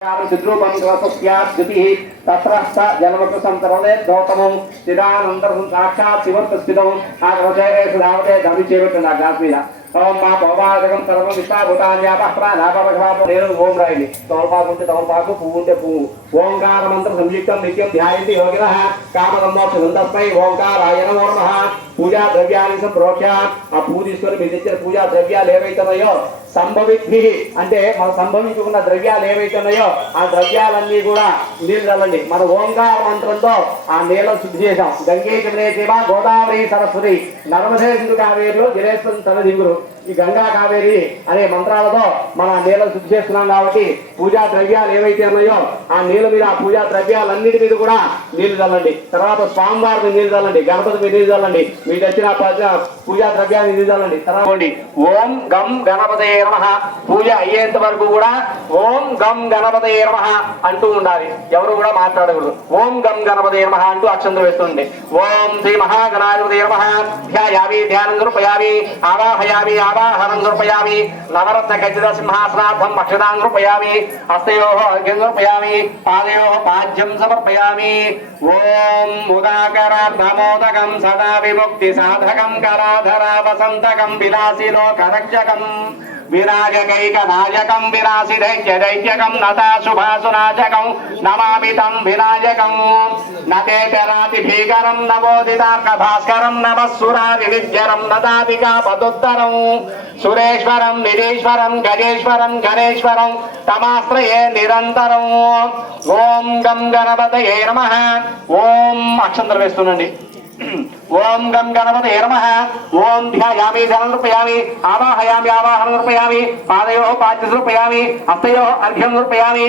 सिद्रूपं ग्रहस्याद्युतिः तत्रस्थ जन्मकृसंतरणे गौतमं चिदानन्तरं साक्षात् शिवत्स्थितम् आग्रहते धावते धमिचेवटना गास्मीला ओम मा भवादकं सर्वं विष्टाभूतान्यापः प्राणापवघापो నేను ఓం రాయిని తోల్పాకుంటే తోల్పాకు పువ్వుంటే పువ్వు ఓంకార మంత్ర సంయుక్తం నిత్యం ధ్యాయంతి యోగినః కామకమ్మోక్షం తస్మై ఓంకారాయ నమో నమః పూజా ద్రవ్యాన్ని సంప్రోక్ష ఆ పూజ తీసుకొని మీరు తెచ్చిన పూజా ద్రవ్యాలు ఏవైతున్నాయో సంభవిద్భి అంటే మన సంభవించుకున్న ద్రవ్యాలు ఏవైతున్నాయో ఆ ద్రవ్యాలన్నీ కూడా నీళ్ళు చల్లండి మన ఓంకార మంత్రంతో ఆ నీళ్ళను శుద్ధి చేశాం గంగే చమనేచేమ గోదావరి సరస్వతి నర్మదే సింధు కావేరిలో జలేశ్వరం తలదిగురు ఈ గంగా కావేరి అనే మంత్రాలతో మన నీళ్ళను శుద్ధి చేస్తున్నాం కాబట్టి పూజా ద్రవ్యాలు ఏవైతే ఉన్నాయో ఆ నీళ్ళ మీద ఆ పూజా ద్రవ్యాలన్నిటి మీద కూడా నీళ్లు చల్లండి తర్వాత స్వామివారి మీద నీళ్లు చల్లండి గణపతి మీద నీళ్లు చల్లండి మీకు వచ్చిన పూజా ద్రవ్యాన్ని నీళ్లు చల్లండి తర్వాత ఓం గం గణపతే నమః పూజ అయ్యేంత వరకు కూడా ఓం గం గణపతే నమః అంటూ ఉండాలి ఎవరు కూడా మాట్లాడకూడదు ఓం గం గణపతే నమః అంటూ అక్షంతలు వేస్తుంది ఓం శ్రీ మహాగణాధిపతే నమః ధ్యాయామి ధ్యానం సమర్పయామి ఆవాహయామి ఆవాహనం సమర్పయామి నవరత్న ఖచ్చిత సింహాసనార్థం అక్షతాం సమర్పయామి హస్తయోః అర్ఘ్యం సమర్పయామి పాదయోః పాద్యం సమర్పయామి ఓం ముదాకరార్ధమోదకం సదా విముక్తి సాధకం కరాధరా వసంతకం విలాసి లోకరక్షకం విరాజకైకనాయకం విరాసి దైత్యకం నతా శుభాసునాశకం నమామి తం వినాయకం నతే తెరాతి భీకరం నవోదితార్క భాస్కరం నమస్సురారి విద్యరం నదాదికా పదుత్తరం సురేశ్వరం నిరీశ్వరం గజేశ్వరం గణేశ్వరం తమాశ్రయే నిరంతరం ఓం గం గణపతయే నమః ఓం అక్షంతలు వేస్తుండండి ఓం గం గణపతయే నమః ఓం ధ్యాయామి ధ్యానం సమర్పయామి ఆవాహయామి ఆవాహనం సమర్పయామి పాదయోః పాద్యం సమర్పయామి హస్తయోః అర్ఘ్యం సమర్పయామి